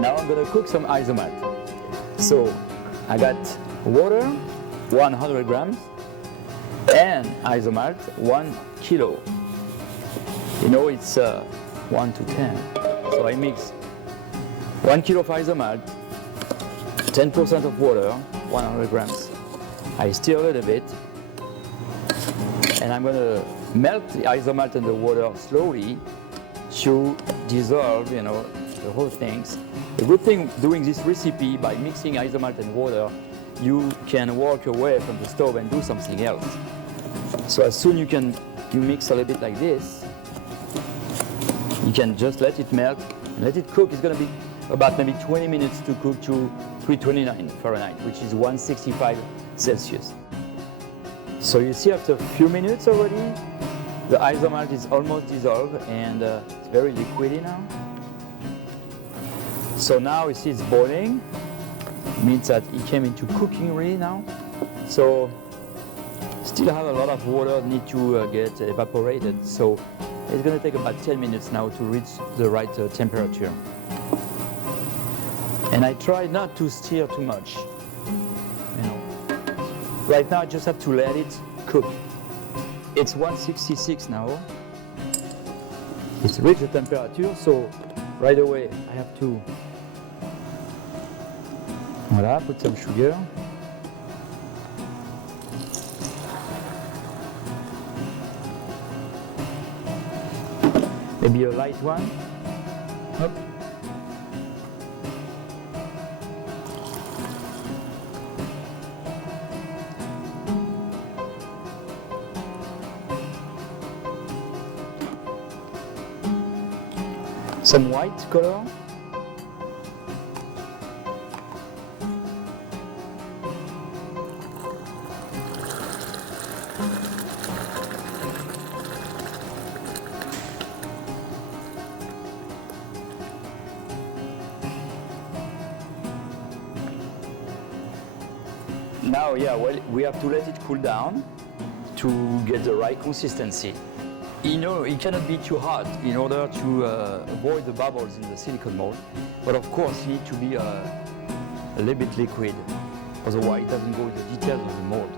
Now I'm gonna cook some isomalt. So I got water, 100 grams, and isomalt, 1 kilo. You know, it's 1 to 10. So I mix 1 kilo of isomalt, 10% of water, 100 grams. I stir a little bit, and I'm gonna melt the isomalt in the water slowly to dissolve, you know, the whole things. The good thing doing this recipe by mixing isomalt and water, you can walk away from the stove and do something else. So as soon you mix a little bit like this, you can just let it melt and let it cook. It's gonna be about maybe 20 minutes to cook to 329 Fahrenheit, which is 165 Celsius. So you see after a few minutes already, the isomalt is almost dissolved and it's very liquidy now. So now you see it's boiling. It means that it came into cooking really now. So still have a lot of water need to get evaporated. So it's going to take about 10 minutes now to reach the right temperature. And I try not to stir too much. You know, right now I just have to let it cook. It's 166 now. It's reached the temperature, so right away I have to put some sugar. Maybe a light one. Hop. Some white color. Now, well, we have to let it cool down to get the right consistency. You know, it cannot be too hot in order to avoid the bubbles in the silicone mold. But of course, it needs to be a little bit liquid. Otherwise, it doesn't go with the details of the mold.